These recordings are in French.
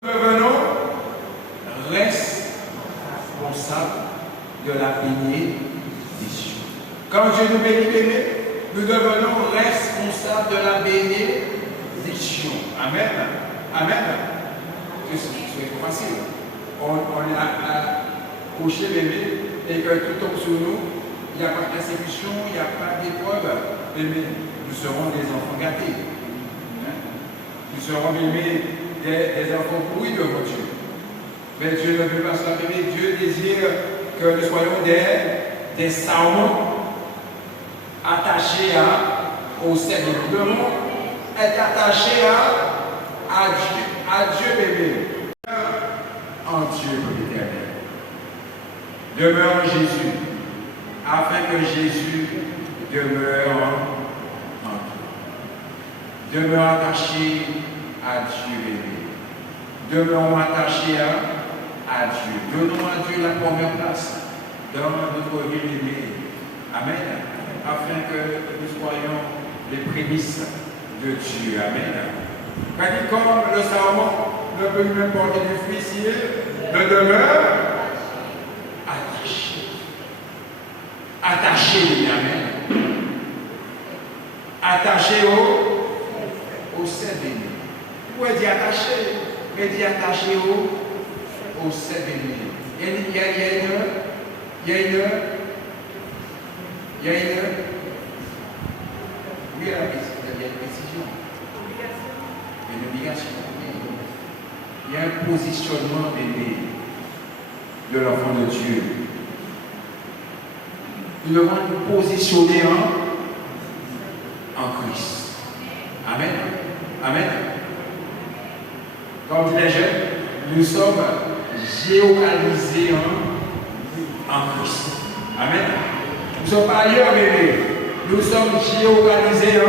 Devenons responsables de la bénédiction. Quand Dieu nous bénit, nous devenons responsables de la bénédiction. Amen. Amen. C'est facile. On a couché bébé et que tout tombe sur nous, il n'y a pas de persécution, il n'y a pas d'épreuve. Nous serons des enfants gâtés. Nous serons des enfants pourris devant Dieu. Mais Dieu ne veut pas cela, bébé. Dieu désire que nous soyons des sarments attachés au Seigneur. Nous devons être attachés à Dieu, bébé. En Dieu, l'éternel. Demeure en Jésus, afin que Jésus demeure en toi. Demeure attaché à Dieu, bébé. Demeurons attachés à Dieu. Donnons à Dieu la première place dans notre vie, bébé. Amen. Afin que nous soyons les prémices de Dieu. Amen. Comme le sarment ne peut même porter du fruit s'il ne demeure attaché. Attaché, amen. Attaché au Seigneur. Vous pouvez dire attaché, mais dire attaché au Seigneur. Il y a une précision. Une obligation. Il y a un positionnement de l'enfant de Dieu. Nous devons nous positionner en Christ. Amen. Amen. Comme dit les jeunes, nous sommes géolocalisés en Christ. Amen. Nous ne sommes pas ailleurs, bébé. Nous sommes géolocalisés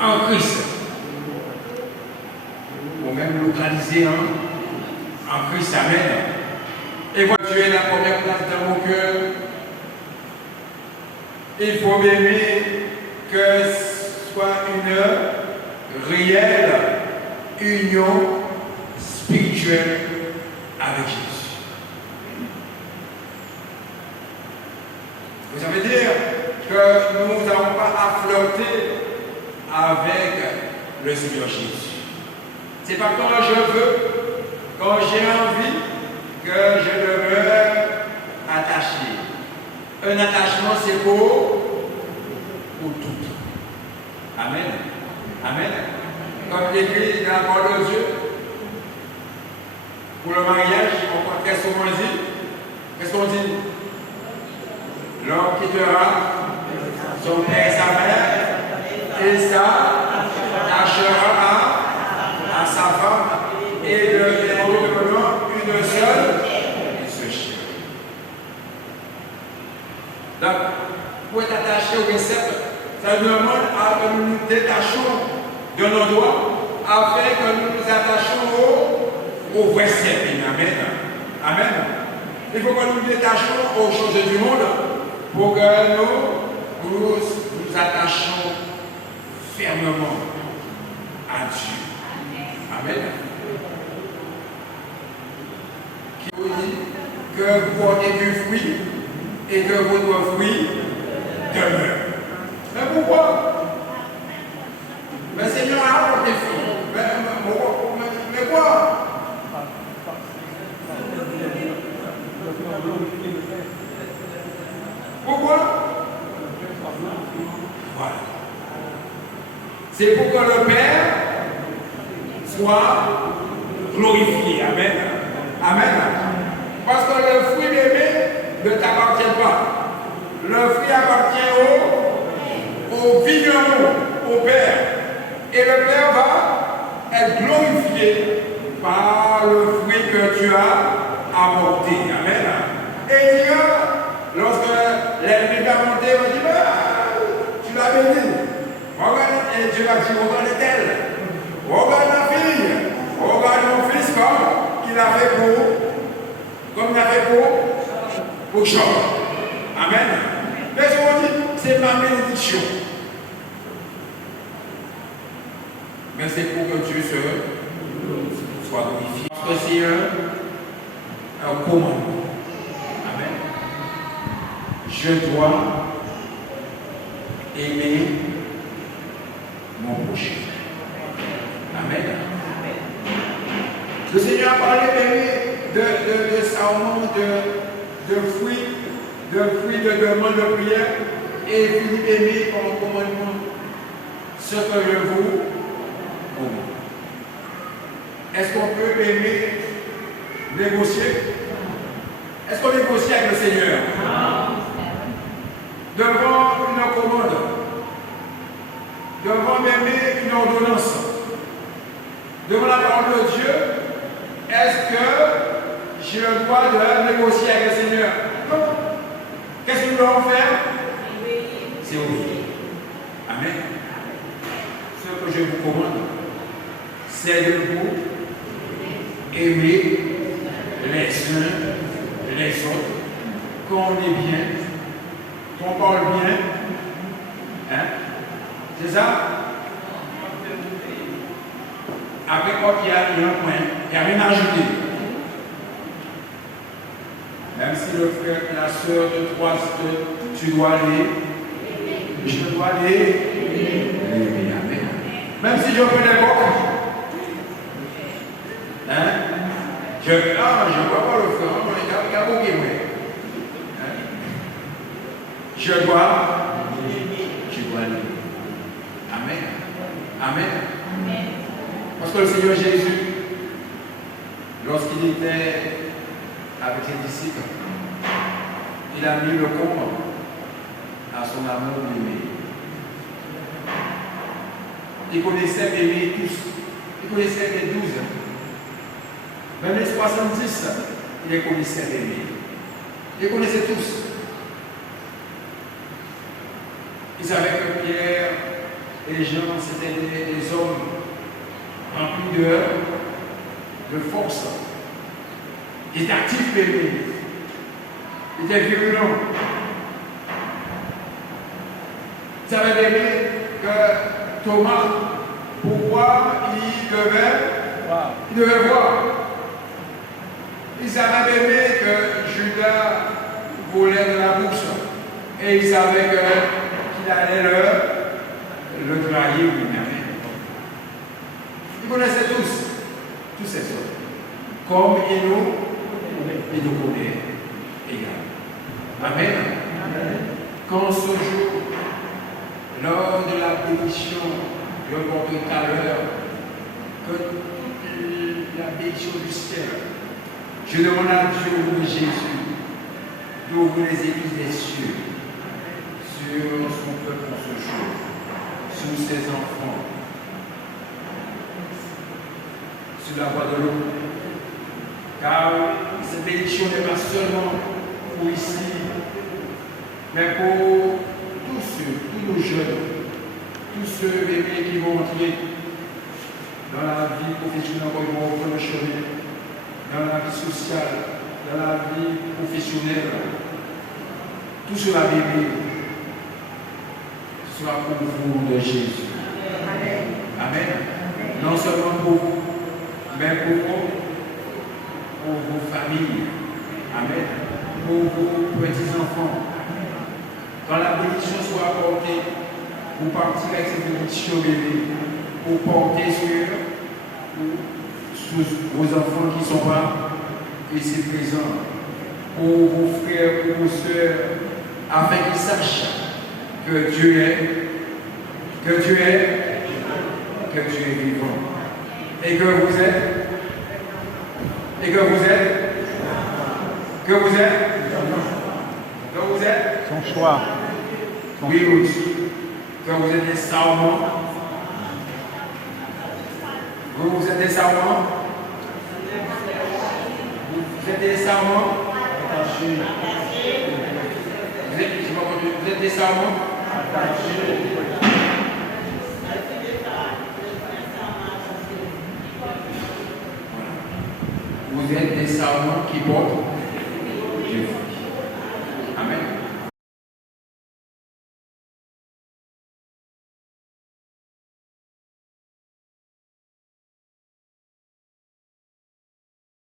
en Christ. Ou même localisés en Christ. Amen. Et voilà, Dieu est la première place dans mon cœur. Il faut m'aimer que ce soit une réelle union spirituelle avec Jésus. Ça veut dire que nous n'avons pas à flirter avec le Seigneur Jésus. C'est pas quand je veux, quand j'ai envie, que je demeure attaché. Un attachement, c'est pour tout. Amen. Amen. Comme l'écrit dans la parole de Dieu, pour le mariage, on très souvent dit, qu'est-ce qu'on dit? L'homme quittera son père et sa mère, et s'attachera à sa femme, et deviendront une seule chair. Donc, pour être attaché au récepte, ça nous demande à que nous nous détachions de nos doigts afin que nous nous attachions au récepte. Amen. Amen. Il faut que nous nous détachions aux choses du monde pour que nous attachions fermement à Dieu. Amen. Qui vous dit que vous portez du fruit et que votre fruit demeure. Mais pourquoi? Mais Seigneur a apporté fruit. Mais quoi? Pourquoi? Voilà. C'est pour que le Père soit glorifié. Amen. Amen. Parce que le fruit bébé ne t'appartient pas. Le fruit appartient au vigneron, au Père. Et le Père va être glorifié par le fruit que tu as apporté. Amen. Et Dieu, lorsque l'ennemi va monter, il va dire, tu l'as béni. Regarde, et Dieu va dire, regarde-t-elle. Regarde ma fille. Regarde mon fils comme il a fait pour Job. Amen. Mais ce qu'on dit, c'est ma bénédiction. Mais c'est pour que Dieu se soit glorifié. Parce que c'est un commandement. Amen. Je dois aimer mon prochain. Amen. Le Seigneur a parlé de sermons, de fruits, de demandes de prière, et vous aimez comme commandement ce que je vous commande. Est-ce qu'on peut aimer négocier? Est-ce qu'on négocie avec le Seigneur? Devant une commande, devant même une ordonnance, devant la parole de Dieu, est-ce que j'ai le droit de négocier avec le Seigneur? Non. Qu'est-ce que nous devons faire? C'est obéir. Amen. Ce que je vous commande, c'est de vous aimer les uns les autres, qu'on est bien, qu'on parle bien. Hein? C'est ça? Après quoi il y a un point, il n'y a rien à ajouter. Même si le frère et la soeur de toi, tu dois aller, je dois aller. Amen. Même si je fais les bocs, hein? Je ne vois pas le frère, il y a beaucoup de moi. Je dois aller. Amen. Amen. Parce que le Seigneur Jésus, lorsqu'il était avec les disciples, il a mis le comble à son amour aimé. Il connaissait aimer tous. Il connaissait les 12. Même les 70, il les connaissait aimer. Il les connaissait tous. Il savait que Pierre et les gens, c'était des hommes remplis de force. Il était actif, bébé. Il était virulent. Il savait bébé que Thomas, pourquoi il devait voir. Il savait bébé que Judas volait de la bourse. Et il savait qu'il allait le trahir lui-même. Ils connaissaient tous ces hommes. Comme il nous connaît également. Amen. Quand ce jour, lors de la bénédiction, je l'ai montré tout à l'heure, que toute la bénédiction du ciel, je demande à Dieu au nom de Jésus d'ouvrir les églises des cieux sur son peuple en ce jour, sur ses enfants, sur la voie de l'eau. Car cette bénédiction n'est pas seulement pour ici, mais pour tous nos jeunes, tous ceux bébés qui vont entrer dans la vie professionnelle, qui vont reprendre le chemin, dans la vie sociale, dans la vie professionnelle. Tout cela, bébé, sera pour vous de Jésus. Amen. Amen. Non seulement pour vous, mais pour vos familles. Amen. Pour vos petits-enfants. Quand la bénédiction soit apportée, vous partirez avec cette bénédiction, bébé, pour porter sur vos enfants qui ne sont pas ici présents, pour vos frères, pour vos soeurs, afin qu'ils sachent que Dieu est vivant. Et que vous êtes son choix. Oui, aussi. Que vous êtes des serments. Vous êtes des serments. Vous êtes des serments. Vous êtes des serments. Vous êtes des serments qui portent